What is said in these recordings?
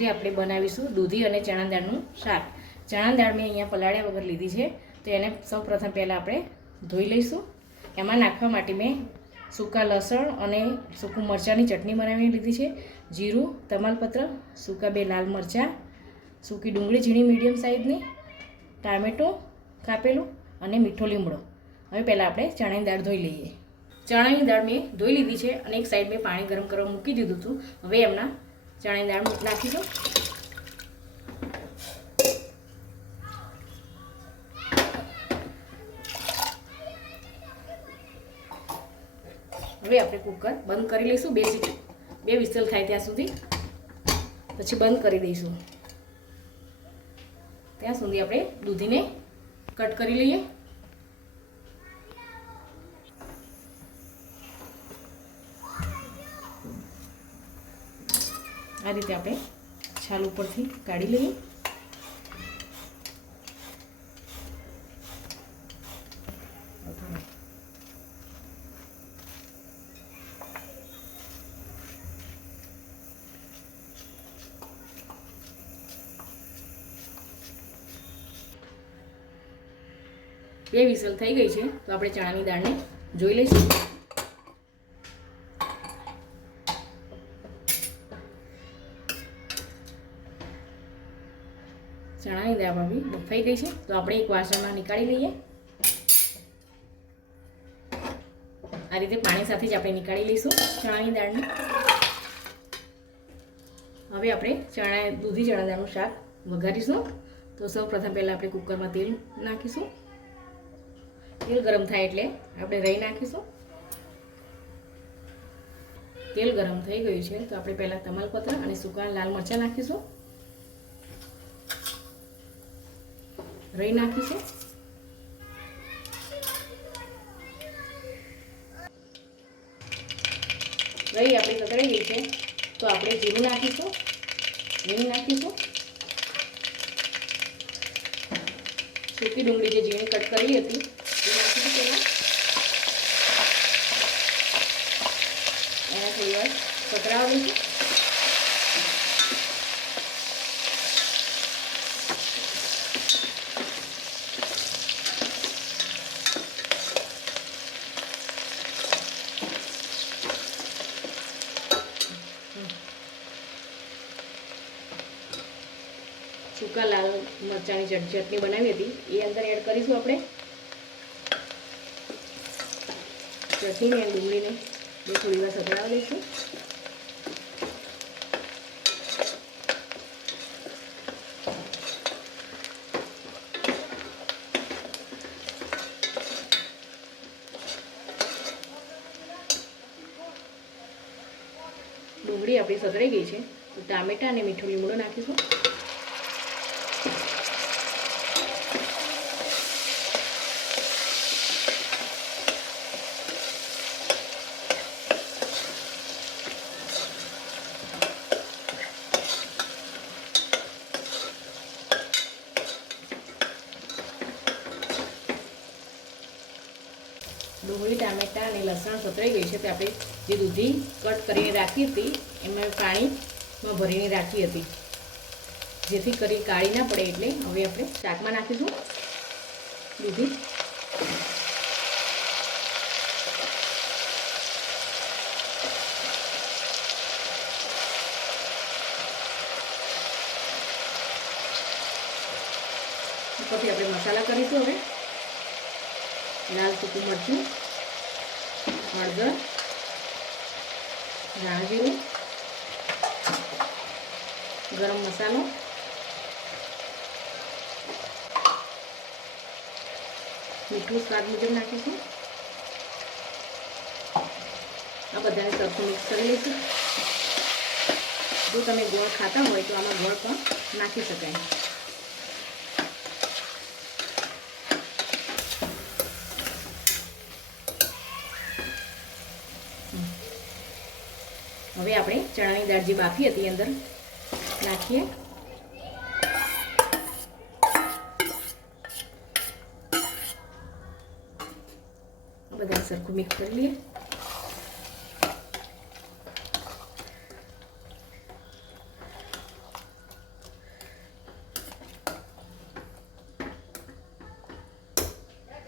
આજે આપણે બનાવીશું દૂધી અને ચણા દાળનું શાક। ચણા દાળ મેં અહીંયા પલાળ્યા વગર લીધી છે, તો એને સૌપ્રથમ પહેલાં આપણે ધોઈ લઈશું। એમાં નાખવા માટે મેં સૂકા લસણ અને સૂકું મરચાંની ચટણી બનાવીને લીધી છે, જીરું, તમાલપત્ર, સૂકા 2 લાલ મરચાં, સૂકી ડુંગળી ઝીણી મીડિયમ સાઇઝની, ટામેટું કાપેલું અને મીઠો લીમડો। હવે પહેલાં આપણે ચણાની દાળ ધોઈ લઈએ। ચણાની દાળ મેં ધોઈ લીધી છે અને એક સાઈડ મેં પાણી ગરમ કરવા મૂકી દીધું હતું। હવે એમના ચણાની દાળ નાખીશું। હવે આપણે કુકર બંધ કરી લઈશું, 2 વિસલ થાય ત્યાં સુધી, પછી બંધ કરી દઈશું। ત્યાં સુધી આપણે દૂધીને કટ કરી લઈએ। આ રીતે આપણે છાલ ઉપરથી કાઢી લઈએ। બે વિસલ થઈ ગઈ છે, તો આપણે ચણાની દાળને જોઈ લઈશું। ચણાની દાળ બી બફાઈ ગઈ છે, તો આપણે એક વાસણમાં નીકાળી લઈએ। આ રીતે પાણી સાથે જ આપણે નીકાળી લઈશું ચણાની દાળને। હવે આપણે દૂધી ચણા દાળનું શાક વઘારીશું। તો સૌ પ્રથમ પહેલાં આપણે કુકરમાં તેલ નાખીશું। તેલ ગરમ થાય એટલે આપણે રાઈ નાખીશું। તેલ ગરમ થઈ ગયું છે, તો આપણે પહેલાં તમાલપત્ર અને સૂકા લાલ મરચાં નાખીશું, રાઈ નાખીશું। રાઈ આપણી કકડાઈ ગઈ છે, તો આપણે જીરું નાખીશું, હિંગ નાખીશું, સૂકી ડુંગળી જે ઝીણી કટ કરી હતી એ નાખીશું પહેલાં। એને થોડી વાર કકડાવા દઈશું। સૂકા લાલ મરચાંની ચટણી બનાવી હતી એ અંદર એડ કરીશું આપણે। ચટણીને અને ડુંગળીને થોડી વાર સતળાવી લઈશું। ડુંગળી આપણી સતળાઈ ગઈ છે, તો ટામેટાં અને મીઠો લીમડો નાખીશું। ડુંગળી, ટામેટાં અને લસણ સતરાઈ ગઈ છે, તો આપણે જે દૂધી કટ કરીને રાખી હતી એમાં પાણીમાં ભરીને રાખી હતી, જેથી કરી કાળી ના પડે। એટલે હવે આપણે શાકમાં નાખીશું દૂધી। ઉપરથી આપણે મસાલા કરીશું। હવે લાલ સૂકું મરચું, હળદર, ધાણા જીરું, ગરમ મસાલો, મીઠું સ્વાદ મુજબ નાખીશું। આ બધાને સરખું મિક્સ કરી લઈશું। જો તમે ગોળ ખાતા હોય તો આમાં ગોળ પણ નાખી શકાય। હવે આપણે ચણાની દાળ જે બાફી હતી અંદર નાખીએ। બધા સરખું મિક્સ કરી લઈએ।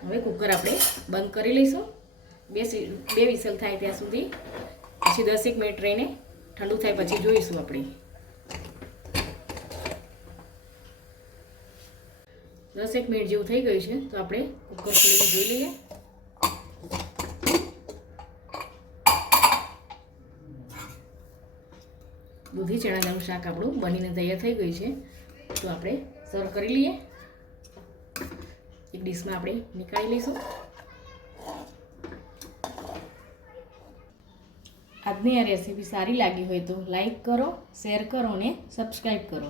હવે કુકર આપણે બંધ કરી લઈશું. બે વિસલ થાય ત્યાં સુધી, પછી 10 મિનિટ રહીને ઠંડુ થાય પછી જોઈશું. આપણે 10 મિનિટ જેવું થઈ ગયું છે, તો આપણે કુકર ખોલીને જોઈ લઈએ. દૂધી ચણાનું શાક આપણું બનીને તૈયાર થઈ ગયું છે, તો આપણે સર્વ કરી લઈએ. એક ડીશમાં આપણે નીકાળી લઈશું. આજની આ રેસીપી સારી લાગી હોય તો લાઈક કરો, શેર કરો અને સબસ્ક્રાઈબ કરો.